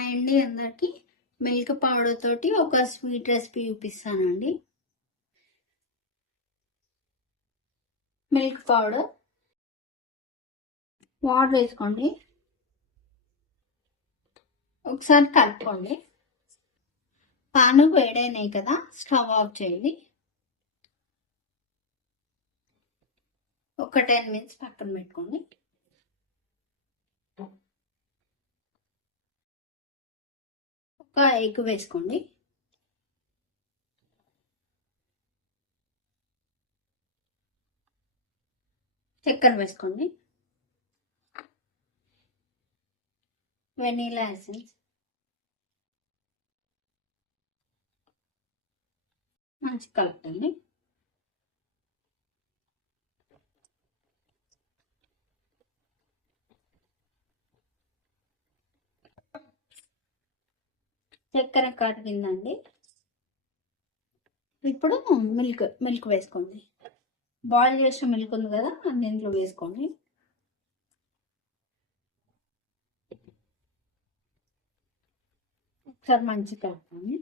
Hi అండి అందరికి. Milk powder తోటి ఒక స్వీట్ రెసిపీ చూపిస్తానండి. మిల్క్ పౌడర్, వాటర్ వేసుకోండి, ఒకసారి కలుపుకోండి. పాలు వేడైనాయి కదా, స్టవ్ ఆఫ్ చేయండి. ఒక 10 minutes పక్కన పెట్టుకోండి. ఒక ఎగ్ వేసుకోండి. చక్కెర వేసుకోండి. వెనీలా ఎసెన్స్ మంచి కలుపుతండి. చక్కెర కరిగిందండి. ఇప్పుడు మిల్క్ వేసుకోండి. బాయిల్ చేసిన మిల్క్ ఉంది కదా, దీంట్లో వేసుకోండి. ఒకసారి మంచిగా కలుపుకోండి.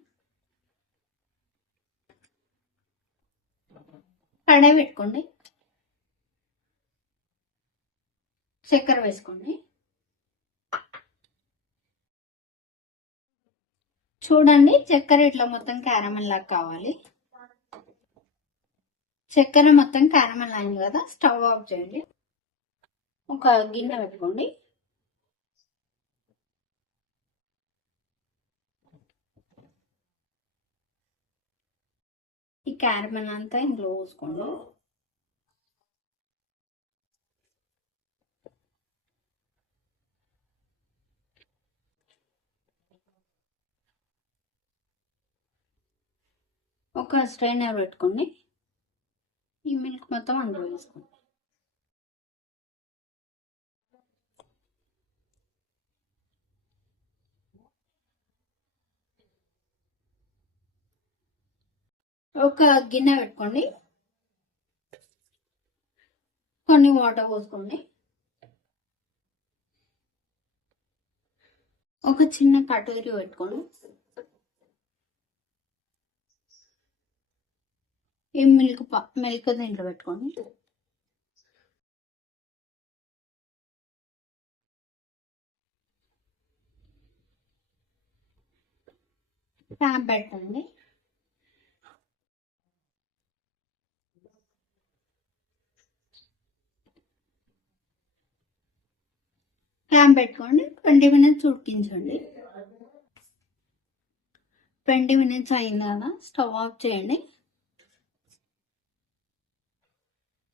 కడాయి పెట్టుకోండి. చక్కెర వేసుకోండి. చూడండి, చక్కెర ఇట్లా మొత్తం క్యారమెల్ లాగా కావాలి. చక్కెర మొత్తం క్యారమెల్ అయింది కదా, స్టవ్ ఆఫ్ చేయండి. ఒక గిన్నె పెట్టుకోండి. ఈ క్యారమెల్ అంతా ఇందులో పోసుకోండి. ఒక స్ట్రైనర్ పెట్టుకోండి. ఈ మిల్క్ మొత్తం అందులో వేసుకోండి. ఒక గిన్నె పెట్టుకోండి. కొన్ని వాటర్ పోసుకోండి. ఒక చిన్న కటోరీ పెట్టుకోండి. ఈ మిల్క్ దీంట్లో పెట్టుకోండి. ట్యాప్ పెట్టండి. ట్యాప్ పెట్టుకోండి. 20 minutes ఉడికించండి. 20 minutes అయిన కదా, స్టవ్ ఆఫ్ చేయండి.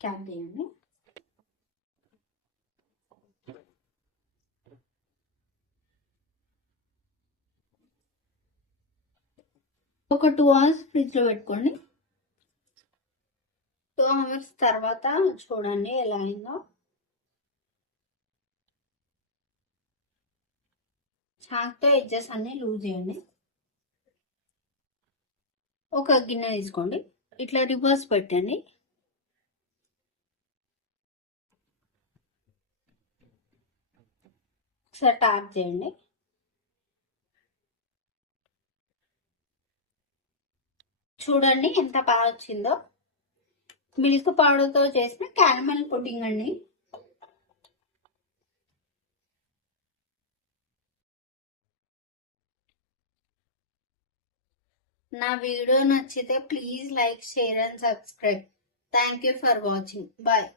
క్యాప్ తీయండి. ఒక 2 hours ఫ్రిడ్జ్ లో పెట్టుకోండి. 2 hours తర్వాత చూడండి ఎలా అయిందో. చాక్తో ఎడ్జెస్ అన్ని లూజ్ చేయండి. ఒక గిన్నె తీసుకోండి. ఇట్లా రివర్స్ పెట్టండి. ఒకసారి ట్యాప్ చేయండి. చూడండి ఎంత బాగా వచ్చిందో. మిల్క్ పౌడర్తో చేసిన క్యారమెల్ పుడ్డింగ్ అండి. నా వీడియో నచ్చితే please like, share and subscribe. Thank you for watching. Bye.